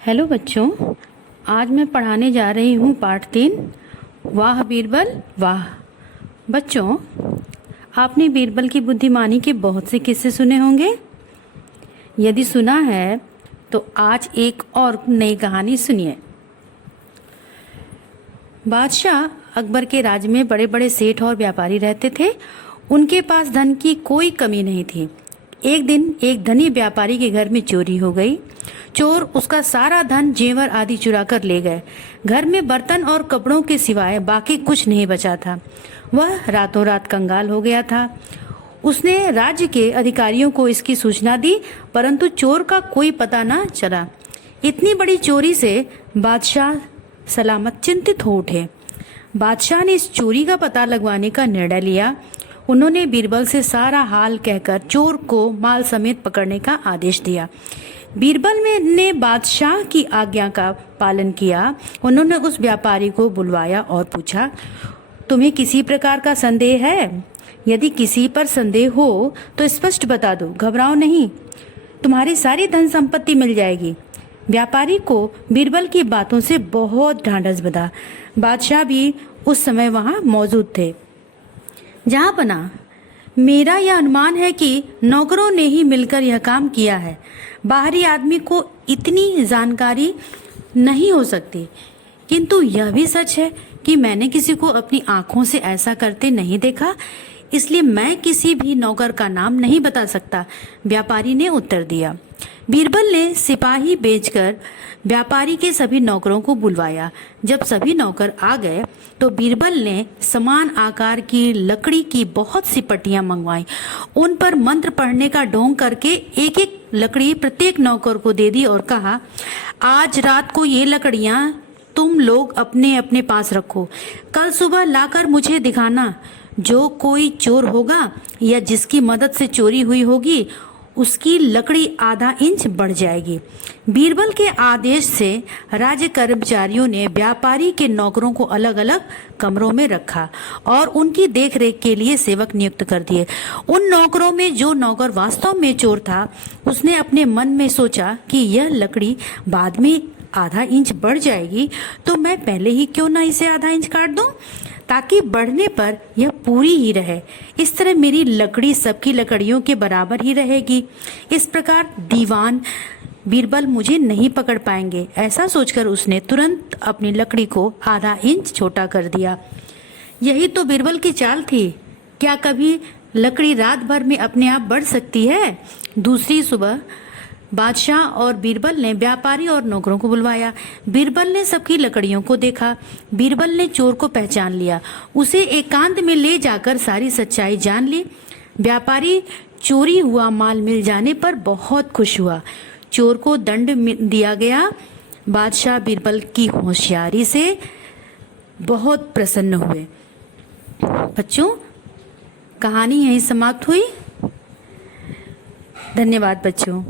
Hello बच्चों, आज मैं पढ़ाने जा रही हूँ पाठ 3। वाह बीरबल वाह। बच्चों, आपने बीरबल की बुद्धिमानी के बहुत से किस्से सुने होंगे। यदि सुना है तो आज एक और नई कहानी सुनिए। बादशाह अकबर के राज्य में बड़े बड़े सेठ और व्यापारी रहते थे। उनके पास धन की कोई कमी नहीं थी। एक दिन एक धनी व्यापारी के घर में चोरी हो गई। चोर उसका सारा धन जेवर आदि चुरा कर ले गए। घर में बर्तन और कपड़ों के सिवाय बाकी कुछ नहीं बचा था। वह रातों रात कंगाल हो गया था। उसने राज्य के अधिकारियों को इसकी सूचना दी, परंतु चोर का कोई पता न चला। इतनी बड़ी चोरी से बादशाह सलामत चिंतित हो उठे। बादशाह ने इस चोरी का पता लगवाने का निर्णय लिया। उन्होंने बीरबल से सारा हाल कहकर चोर को माल समेत पकड़ने का आदेश दिया। बीरबल ने बादशाह की आज्ञा का पालन किया। उन्होंने उस व्यापारी को बुलवाया और पूछा, तुम्हें किसी प्रकार का संदेह है? यदि किसी पर संदेह हो तो स्पष्ट बता दो, घबराओ नहीं। तुम्हारी सारी धन संपत्ति मिल जाएगी। व्यापारी को बीरबल की बातों से बहुत ढांढस बंधा। बादशाह भी उस समय वहां मौजूद थे। जहां पना, मेरा यह अनुमान है कि नौकरों ने ही मिलकर यह काम किया है। बाहरी आदमी को इतनी जानकारी नहीं हो सकती, किंतु यह भी सच है कि मैंने किसी को अपनी आंखों से ऐसा करते नहीं देखा, इसलिए मैं किसी भी नौकर का नाम नहीं बता सकता, व्यापारी ने उत्तर दिया। बीरबल ने सिपाही भेजकर व्यापारी के सभी नौकरों को बुलवाया। जब सभी नौकर आ गए तो बीरबल ने समान आकार की लकड़ी की बहुत सी पट्टियां मंगवाई। उन पर मंत्र पढ़ने का ढोंग करके एक एक लकड़ी प्रत्येक नौकर को दे दी और कहा, आज रात को ये लकड़ियां तुम लोग अपने अपने पास रखो। कल सुबह लाकर मुझे दिखाना। जो कोई चोर होगा या जिसकी मदद से चोरी हुई होगी, उसकी लकड़ी आधा इंच बढ़ जाएगी। बीरबल के आदेश से राज्य कर्मचारियों ने व्यापारी के नौकरों को अलग अलग कमरों में रखा और उनकी देखरेख के लिए सेवक नियुक्त कर दिए। उन नौकरों में जो नौकर वास्तव में चोर था, उसने अपने मन में सोचा कि यह लकड़ी बाद में आधा इंच बढ़ जाएगी, तो मैं पहले ही क्यों ना इसे आधा इंच काट दूं, ताकि बढ़ने पर यह पूरी ही रहे। इस तरह मेरी लकड़ी सबकी लकड़ियों के बराबर ही रहेगी। इस प्रकार दीवान बीरबल मुझे नहीं पकड़ पाएंगे। ऐसा सोचकर उसने तुरंत अपनी लकड़ी को आधा इंच छोटा कर दिया। यही तो बीरबल की चाल थी। क्या कभी लकड़ी रात भर में अपने आप बढ़ सकती है? दूसरी सुबह बादशाह और बीरबल ने व्यापारी और नौकरों को बुलवाया। बीरबल ने सबकी लकड़ियों को देखा। बीरबल ने चोर को पहचान लिया। उसे एकांत में ले जाकर सारी सच्चाई जान ली। व्यापारी चोरी हुआ माल मिल जाने पर बहुत खुश हुआ। चोर को दंड दिया गया। बादशाह बीरबल की होशियारी से बहुत प्रसन्न हुए। बच्चों, कहानी यहीं समाप्त हुई। धन्यवाद बच्चों।